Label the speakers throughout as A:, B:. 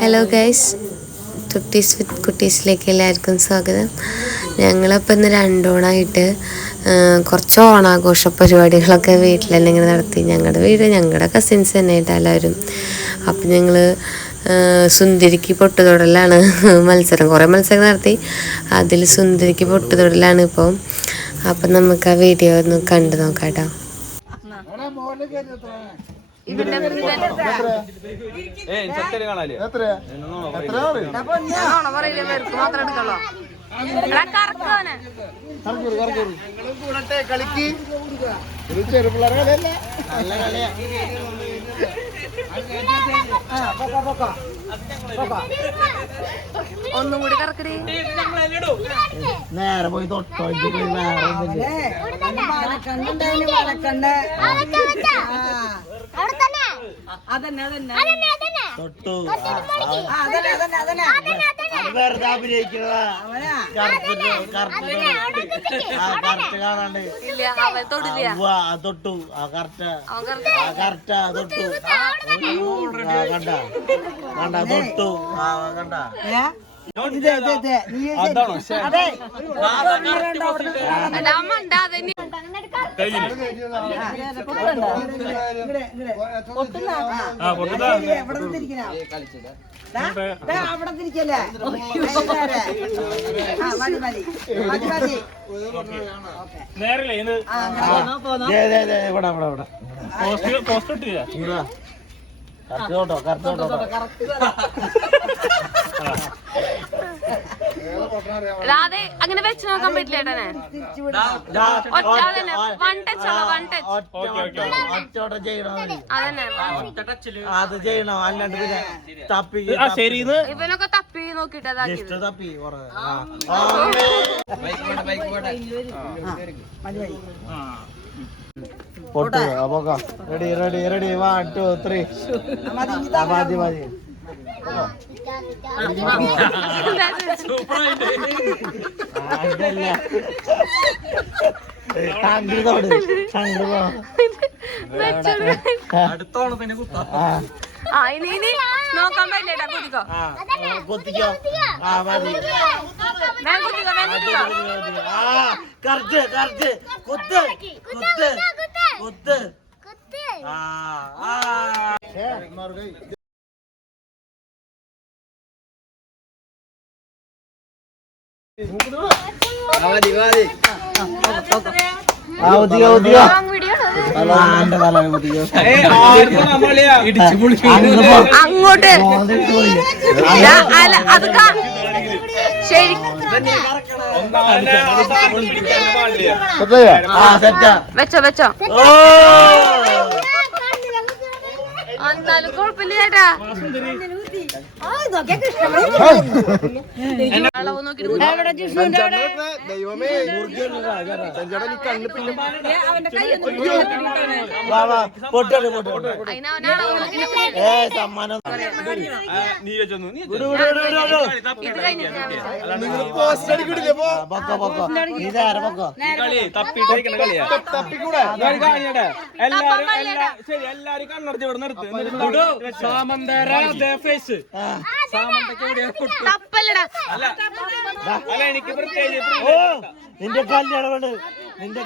A: Hello guys ടുട്ടീസ് വിത്ത് കുട്ടീസിലേക്ക് എല്ലാവർക്കും സ്വാഗതം. ഞങ്ങളിപ്പോൾ ഇന്ന് രണ്ടോണായിട്ട് കുറച്ച് ഓണാഘോഷ പരിപാടികളൊക്കെ വീട്ടിൽ തന്നെ ഇങ്ങനെ നടത്തി. ഞങ്ങളുടെ വീട് ഞങ്ങളുടെ കസിൻസ് തന്നെ ആയിട്ട് എല്ലാവരും. അപ്പം ഞങ്ങൾ സുന്ദരിക്ക് പൊട്ടുതൊടലാണ് മത്സരം. കുറേ മത്സരം നടത്തി. അതിൽ സുന്ദരിക്ക് പൊട്ടുതൊടലാണ് ഇപ്പം. അപ്പം നമുക്ക് ആ വീഡിയോ ഒന്ന് കണ്ടു നോക്കാം കേട്ടോ
B: നല്ല കളിയാ.
A: ഒന്നും കൂടി കറക്കടി.
B: നേരെ പോയി തൊട്ടോ ഇത് പോയി തൊട്ടു. ആ, അതെ അത് വെറുതെ അഭിനയിക്കുന്നതാ. കറുത്തിട്ട് കറുത്തിട്ട്. ആ കറുത്ത് കാണാണ്ട്. തൊട്ടു. ആ കറക്റ്റ്
A: അവൻ കറക്റ്റ്
B: ആ കറക്റ്റ് തൊട്ടു ആ കണ്ട കണ്ട തൊട്ടു. ആ കണ്ട.
A: അമ്മ ഉണ്ടാ അതന്നെ
C: അവിടെ തിരിക്കല്ലേ മതി മതി. മതി മതി.
B: കറക്റ്റ് തൊട്ടോ കറക്റ്റ് തൊട്ടോ
A: അതെ അങ്ങനെ വെച്ച് നോക്കാൻ പറ്റില്ല ഏട്ടനെ. അതന്നെ വൺ ടച്ച് ഉള്ള വൺ ടച്ച്. അതന്നെ
B: അത്. ചെയ്യണം അല്ലാണ്ട് പിന്നെ തപ്പി
A: ഇവനൊക്കെ തപ്പി നോക്കിട്ട് അതാക്കി
B: തപ്പി. പൊട്ട് അപ്പൊ ready ready ready. One two three മതി മതി തൊട്. അങ്ങട് പോ. ആ,
A: ഇനി ഇനി നോക്കാൻ പറ്റില്ല കുതിക്കോ
B: ആ, കൊത്തിക്കോ ആ മതി
A: വേഗം കുത്തിക്കോ വേഗം കുത്തിക്കോ
B: ആ കറക്റ്റ് കറക്റ്റ് കുത്ത് കുത്ത് കുത്ത് ആ ആ ആ
A: അങ്ങോട്ട്. അതൊക്കെ ശരി. വെച്ചോ വെച്ചോ.
B: ഓ!
A: എന്നാലും കുഴപ്പമില്ല ചേട്ടാ. അളവ് നോക്കിട്ട് കുത്തി.
B: വാ വാ പൊട്ടോട്ട് പൊട്ടോട്ട്
A: അതിന് അവനെ അളവ് നോക്കിട്ട് കുത്തി.
B: ഏ സമ്മാനം വിടു, വിടു, വിടു, വിടു, വിടു.
A: ഇത് കഴിഞ്ഞിട്ട് നിന്റെ വെച്ചോ.
B: ആ, പൊക്കോ പൊക്കോ നീ നേരെ പൊക്കോ ആ.
A: തപ്പല്ലടാ
B: ഓ നിന്റെ കല്യാണം പെണ്ണ്. നിന്റെ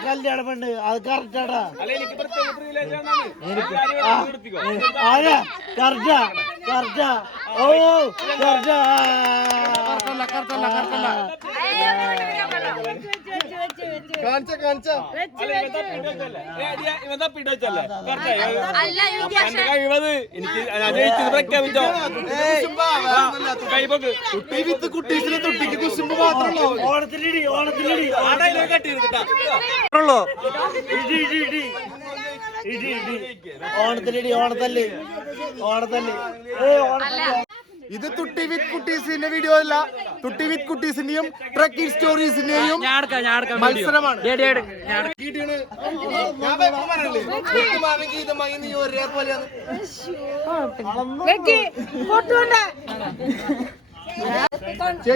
B: എനിക്ക്
A: പക്ഷേ
B: ഓണത്തിലിടി ഓണത്തിലിടി ഇടി ഇടി ഇടി. ഇടി ഇടി. ഓണത്തിലിടി ഓണത്തല്ല്. ഓണത്തല്ല്. ഏ ഓണത്തല്ല്.
D: ഇത് തുട്ടി വിത്ത് കുട്ടീസിന്റെ വീഡിയോ അല്ല. തുട്ടി വിത്ത് കുട്ടീസിന്റെയും ട്രക്കിംഗ് സ്റ്റോറീസിന്റെയും മത്സരമാണ്.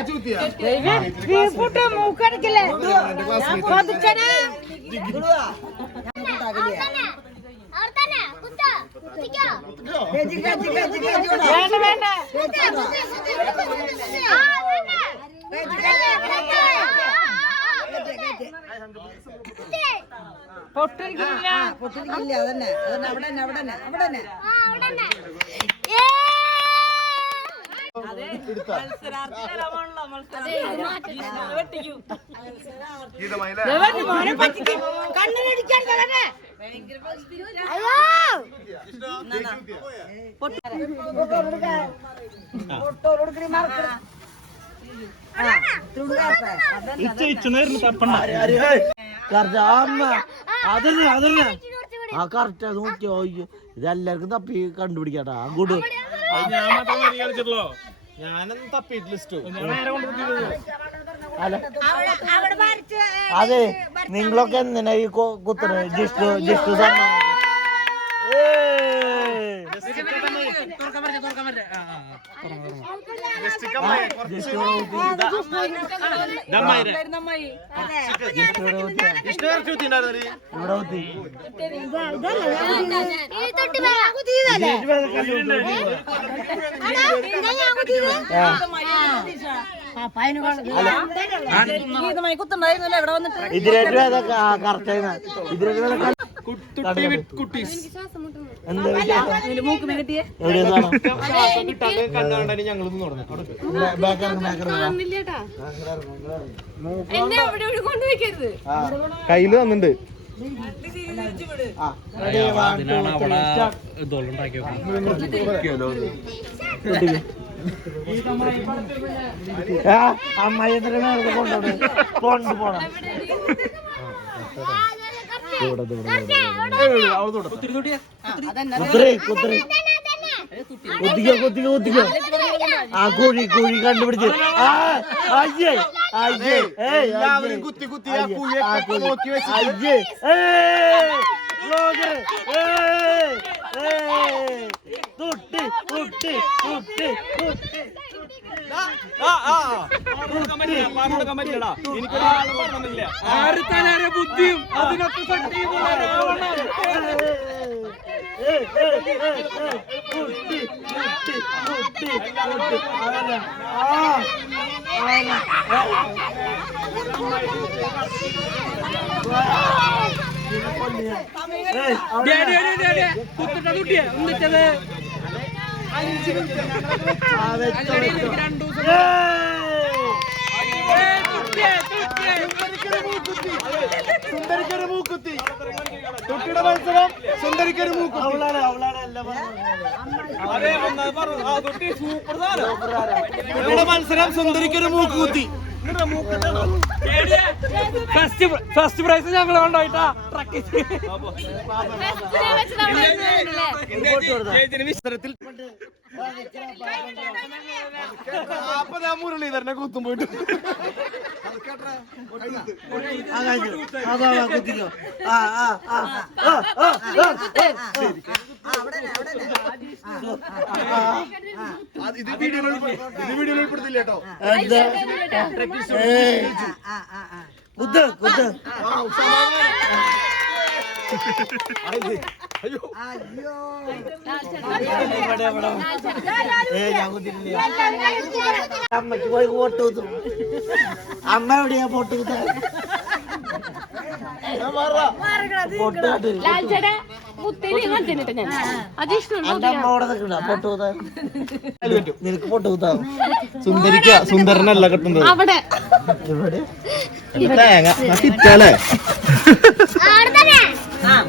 D: കിട്ടിയാണ്. ഞാൻ
C: വേണ്ട വേണ്ട പൊട്ടിരിക്കില്ല പൊട്ടിരിക്കില്ല അതന്നെ അതന്നെ അവിടെ തന്നെ അവിടെ തന്നെ അവിടെ തന്നെ
B: അതന്നെ അതന്നെ ആ. കറക്റ്റ് നോക്കിയോ? അയ്യോ. ഇതെല്ലാവർക്കും തപ്പി കണ്ടുപിടിക്കാട്ടാ. അങ്ങോട്ട്.
E: ഞാനൊന്നും തപ്പിയിട്ട് ലിസ്റ്റ്
B: അതെ നിങ്ങളൊക്കെ എന്തിനാ ഈ കൊ- കുത്തണേ ജിസ്റ്റു ജിസ്റ്റു തന്നെ
C: കുത്തുണ്ടായിരുന്നല്ലോ കറക്റ്റ് വന്നിട്ട്
B: ആ കറക്റ്റ് ഇതിലേറ്റവും എന്താ
A: അവിടെ
E: കയ്യിൽ തന്നിട്ടുണ്ട്
B: അമ്മായി പോണം കുത്തിരി കുത്തിരി കുത്തിക്കോ കുത്തിക്കോ കുത്തിക്കോ. ആ കുഴി കുഴി കണ്ടുപിടിച്ച്.
D: എല്ലാവരും കുത്തി കുത്തി ആ കുഴിയൊക്കെ നോക്കി വെച്ചിട്ട്.
B: അയ്യേ ഏയ്. ബ്ലോഗർ ഏയ് ഏയ് തുട്ടി തുട്ടി തുട്ടി തുട്ടി
E: ബുദ്ധിയും? അതിനൊക്കെ
D: സുന്ദരിക്കൊരു മൂക്കുത്തി കുട്ടിയുടെ മത്സരം സുന്ദരിക്കൊരു മൂക്കുത്തി
B: അവളാണ് അവളാണ് എല്ലാം
D: കുട്ടിയുടെ മത്സരം സുന്ദരിക്കൊരു മൂക്കുത്തി
E: ഫസ്റ്റ് ഫസ്റ്റ് പ്രൈസ് ഞങ്ങൾ കൊണ്ടുപോയിട്ടാ
D: മത്സരത്തിൽ അപ്പൊ ഞാൻ മുരളീധരനെ കുത്തും പോയിട്ട്.
B: കുത്തിക്കോ ആ ആ ആ ആ ആ
D: ഇത് ഉൾപ്പെടു- ഇത് വീഡിയോ ഉൾപ്പെടുത്തില്ല കേട്ടോ
B: കുത്ത് കുത്ത് അമ്മയ്ക്ക് പോയി ഫോട്ടോ കുത്തും അമ്മ എവിടെയാ ഫോട്ടോ കുത്താൻ നിനക്ക് ഫോട്ടോ കുത്താം
D: സുന്ദരിക്ക സുന്ദരനല്ല കിട്ടുന്നത്.
A: അവിടെ.
B: ഇവിടെ.
D: തേങ്ങ.
A: ഇറക്ക്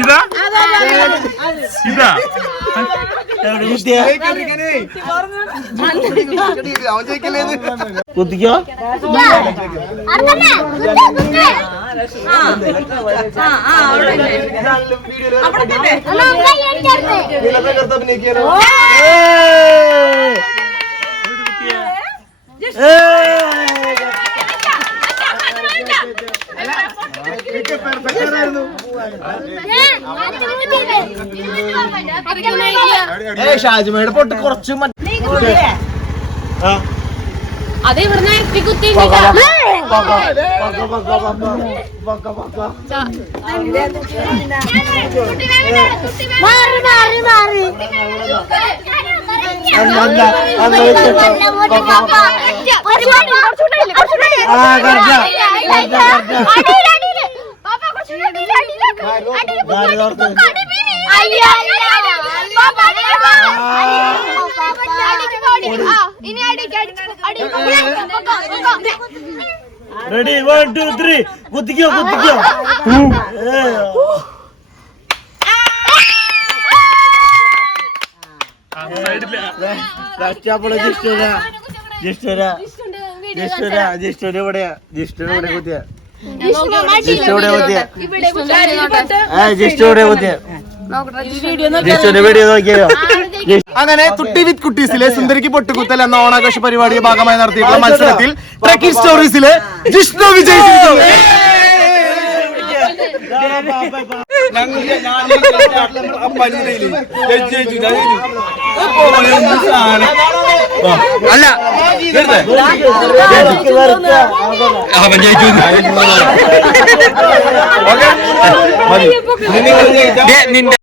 E: ഇതാ? ഇതാ.
B: കുത്തിക്കോ?
D: അഭിനയിക്കാനോ
B: ഏ ഷാജിമയുടെ പൊട്ട് കുറച്ച് അതെ ആ.
A: അത് ഇവിടുന്ന് ഇറക്കി കുത്തി
B: പക, പക, പക, റെഡി വൺ ടു ത്രീ കുത്തിക്കോ കുത്തിക്കോ. ഏ. ജിഷ്ഠര ജിഷ്ഠര ജിഷ്ഠര ജിഷ്ഠര ഇവിടെയാ ജിഷ്ഠര ഇവിടെ കുത്തിയ ജിഷ്ഠ ഇവിടെ കുത്തിയ. ജിഷ്ഠ ഇവിടെ കുത്തിയ.
D: അങ്ങനെ തുട്ടി വിത്ത് കുട്ടീസിലെ സുന്ദരിക്ക് പൊട്ടുകുത്തൽ എന്ന ഓണാഘോഷ പരിപാടിയുടെ ഭാഗമായി നടത്തിയിട്ടുള്ള മത്സരത്തിൽ ട്രക്കിംഗ് സ്റ്റോറീസിലെ ജിഷ്ണു വിജയ്
B: അല്ല
E: നിന്റെ